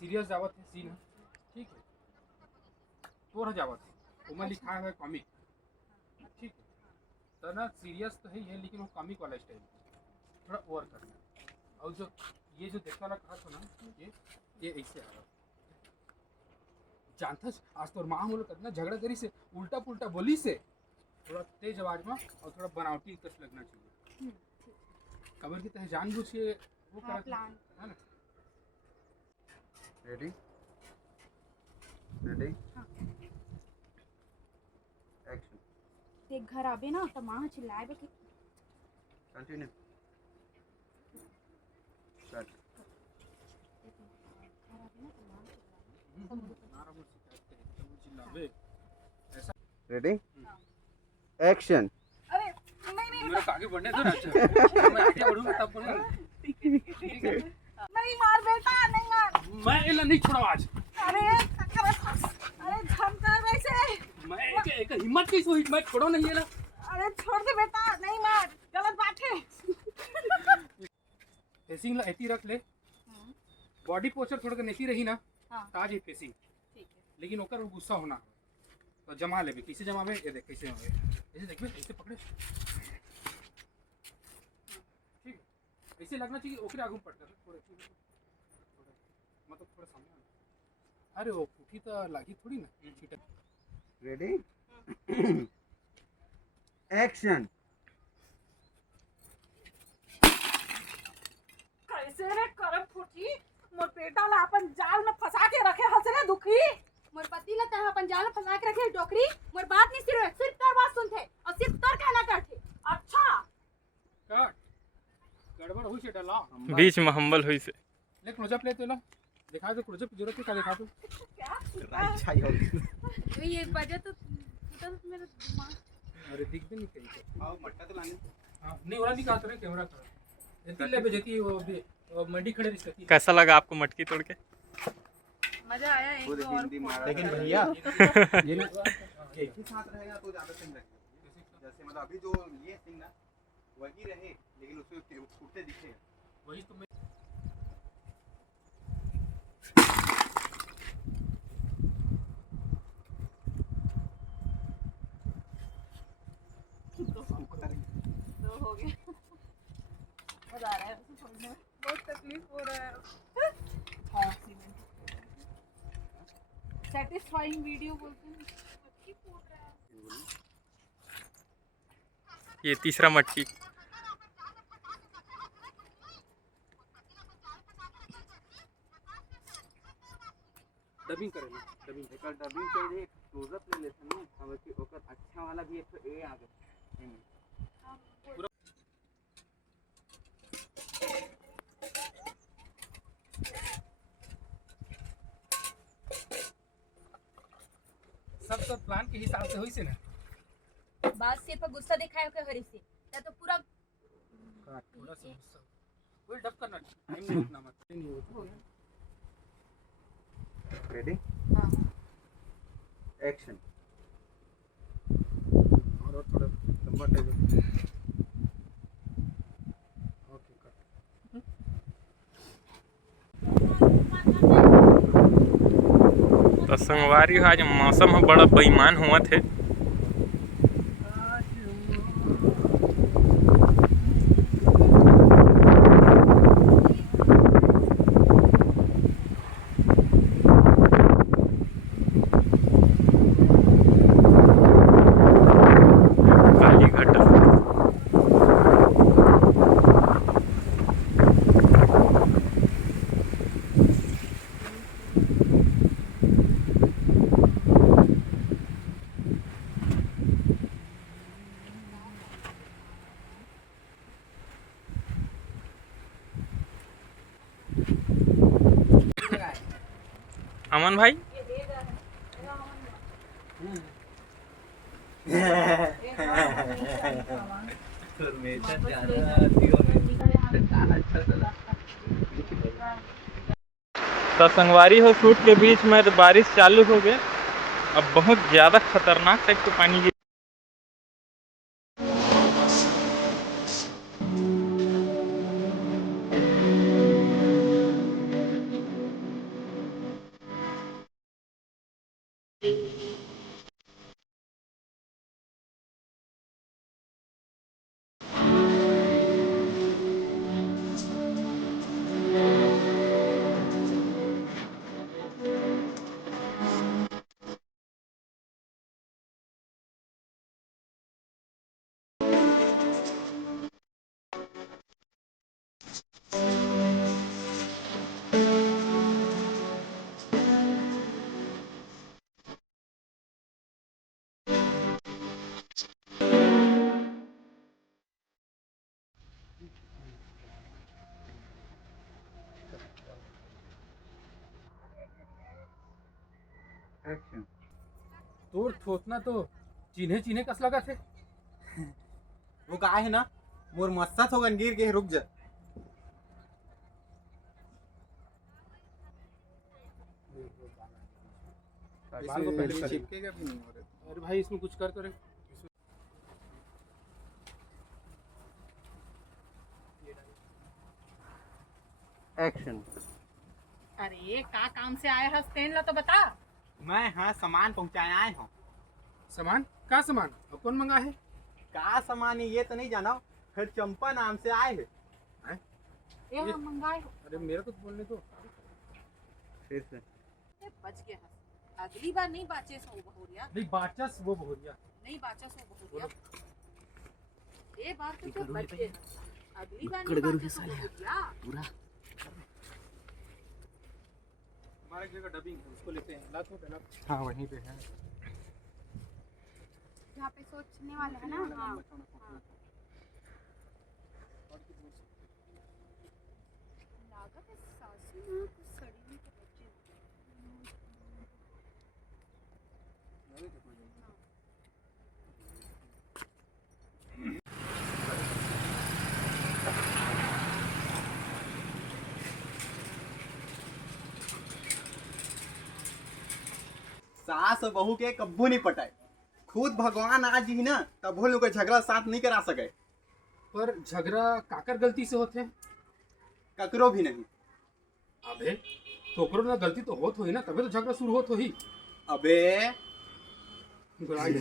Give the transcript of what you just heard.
Serious जावत है scene, ठीक है, तोरा जावत है उमा लिखा है कॉमिक, ठीक है, तो ना सीरियस तो है ये, लेकिन वो कॉमिक वाला स्टाइल थोड़ा ओवर करना। और जो ये जो देखने वाला कहा था ना, ये ऐसे आ रहा जानता आज तो माँ हम लोग कितना झगड़ा करी से, उल्टा पुल्टा बोली से, थोड़ा तेज आवाज में और थोड़ा बनावटी कस लगना चाहिए। खबर की तरह जानबूझ के वो करा है ना। Ready ready action. देख घर आबे ना तो माँ चिल्लाए बे कि कंटिन्यू स्टार्ट। Ready action. अरे नहीं मेरे आगे बढ़ने दो ना, अच्छा मैं आगे बढ़ूंगा तब बोलूंगा। नहीं मार बेटा, नहीं मार। मैं इला नहीं छोड़ा आज। अरे झमका वैसे मैं एक हिम्मत कैसे हुई, मैं छोड़ो नहीं है ना। अरे छोड़ दे बेटा, नहीं मार, गलत बात है। फेसिंग ला ऐसी रख ले, बॉडी पोस्चर थोड़ा के नीचे रही ना, हाँ। ताज है फेसिंग, ठीक है। लेकिन ओकर गुस्सा होना तो जमा ले भी, कैसे जमावे ये देख, कैसे जमावे ऐसे देखबे, ऐसे पकड़े, ठीक है, ऐसे लगना चाहिए ओकरे आगू पड़ता है थोड़े मतलब थोड़ा सामने। अरे वो फूटी तो लागी थोड़ी ना छीटा। Ready action. कैसे रे करम फूटी, मोर बेटा ला अपन जाल में फंसा के रखे हसले दुखी। मोर पति ला तहा अपन जाल में फंसा के रखे डोकरी। मोर बात नहीं सिर्फ तोर बात सुनथे और सिर्फ तोर कहना करथे। अच्छा काट गड़बड़ हुई से डला बीच में हम्बल हुई से ले क्लोजअप ले तो ला दिखा दो, क्लोजअप की जरूरत है क्या, दिखा दो। क्या अच्छा ही होगी। ये बजे तो मेरा दिमाग। अरे दिख भी नहीं कहीं पे। आओ मट्टा तो लाने। हां नहीं वाला दिखा तो रे कैमरा का इतनी ले बेजती वो मंडी खड़े रिश्ते। कैसा लगा आपको मटकी तोड़ के? मजा आया एक तो और लेकिन भैया ये ना एक ही साथ रहेगा तो ज्यादा सही लगेगा। जैसे मतलब अभी जो ये सिंग ना वही रहे, लेकिन उसके छूटते दिखे वही तो मैं तो हो गया। मजा आ रहा है उसे पढ़ने में, बहुत तकलीफ हो रहा है। हाँ सेटिस्फाइंग वीडियो बोलते हैं। तकलीफ हो रहा है। ये तीसरा मटकी। डबिंग करेंगे, डबिंग एकर डबिंग चाहिए, क्लोजअप ले लेते हैं अब कि ओकर अच्छा वाला भी एक तो ए आ गया। सब तो प्लान के हिसाब से होई से ना। बात सिर्फ गुस्सा दिखाए के हरी से या तो पूरा काट थोड़ा सा गुस्सा वही डब करना, टाइम नहीं रुकना मत, नहीं हो गया। रेडी हां एक्शन। और थोड़ा लंबा टाइम। Okay cut. तो संगवारी आज मौसम में बड़ा बेईमान हुआ थे। अमन भाई तो संगवारी हो शूट के बीच में तो बारिश चालू हो गया। अब बहुत ज़्यादा खतरनाक टाइप का पानी गिर एक्शन। तोर थोतना तो चिन्हे चिन्हे कस लगा थे। वो का है ना, मोर मस्सा थोगन गिर के रुक जा। बाल को पहले कर। चिपकेगा भी नहीं हो रहा। अरे भाई इसमें कुछ कर तो रे। एक्शन। अरे का काम से आया है तेन ला तो बता। मैं हाँ सामान पहुंचाने आए हूँ। सामान का सामान और कौन मंगा है? का सामान है ये तो नहीं जाना, फिर चंपा नाम से आए हैं। ये हम मंगाए हो। अरे मेरे को तो बोलने दो। फिर से ए, बच गया है। अगली बार नहीं बाचे सो बहुरिया, नहीं बाचस वो बहुरिया। नहीं बाचा सो बहुरिया। ये बार तो बच गए। अगली बार नहीं बाचे सो बहुरिया। हमारे जगह डबिंग है उसको लेते हैं। ला तो पहला। हाँ वहीं पे है। जहाँ पे सोचने वाला है ना। हाँ लागत है सासू माँ कुछ सड़ी हुई तो बच्चे सास और बहू के कब्बू नहीं पटाए। खुद भगवान आज ही ना तब वो लोग झगड़ा साथ नहीं करा सके। पर झगड़ा काकर गलती से होते हैं? ककरो भी नहीं। अबे तोकरो ना गलती तो होत होई ना, तबे तो झगड़ा शुरू होत होई। अबे बुराई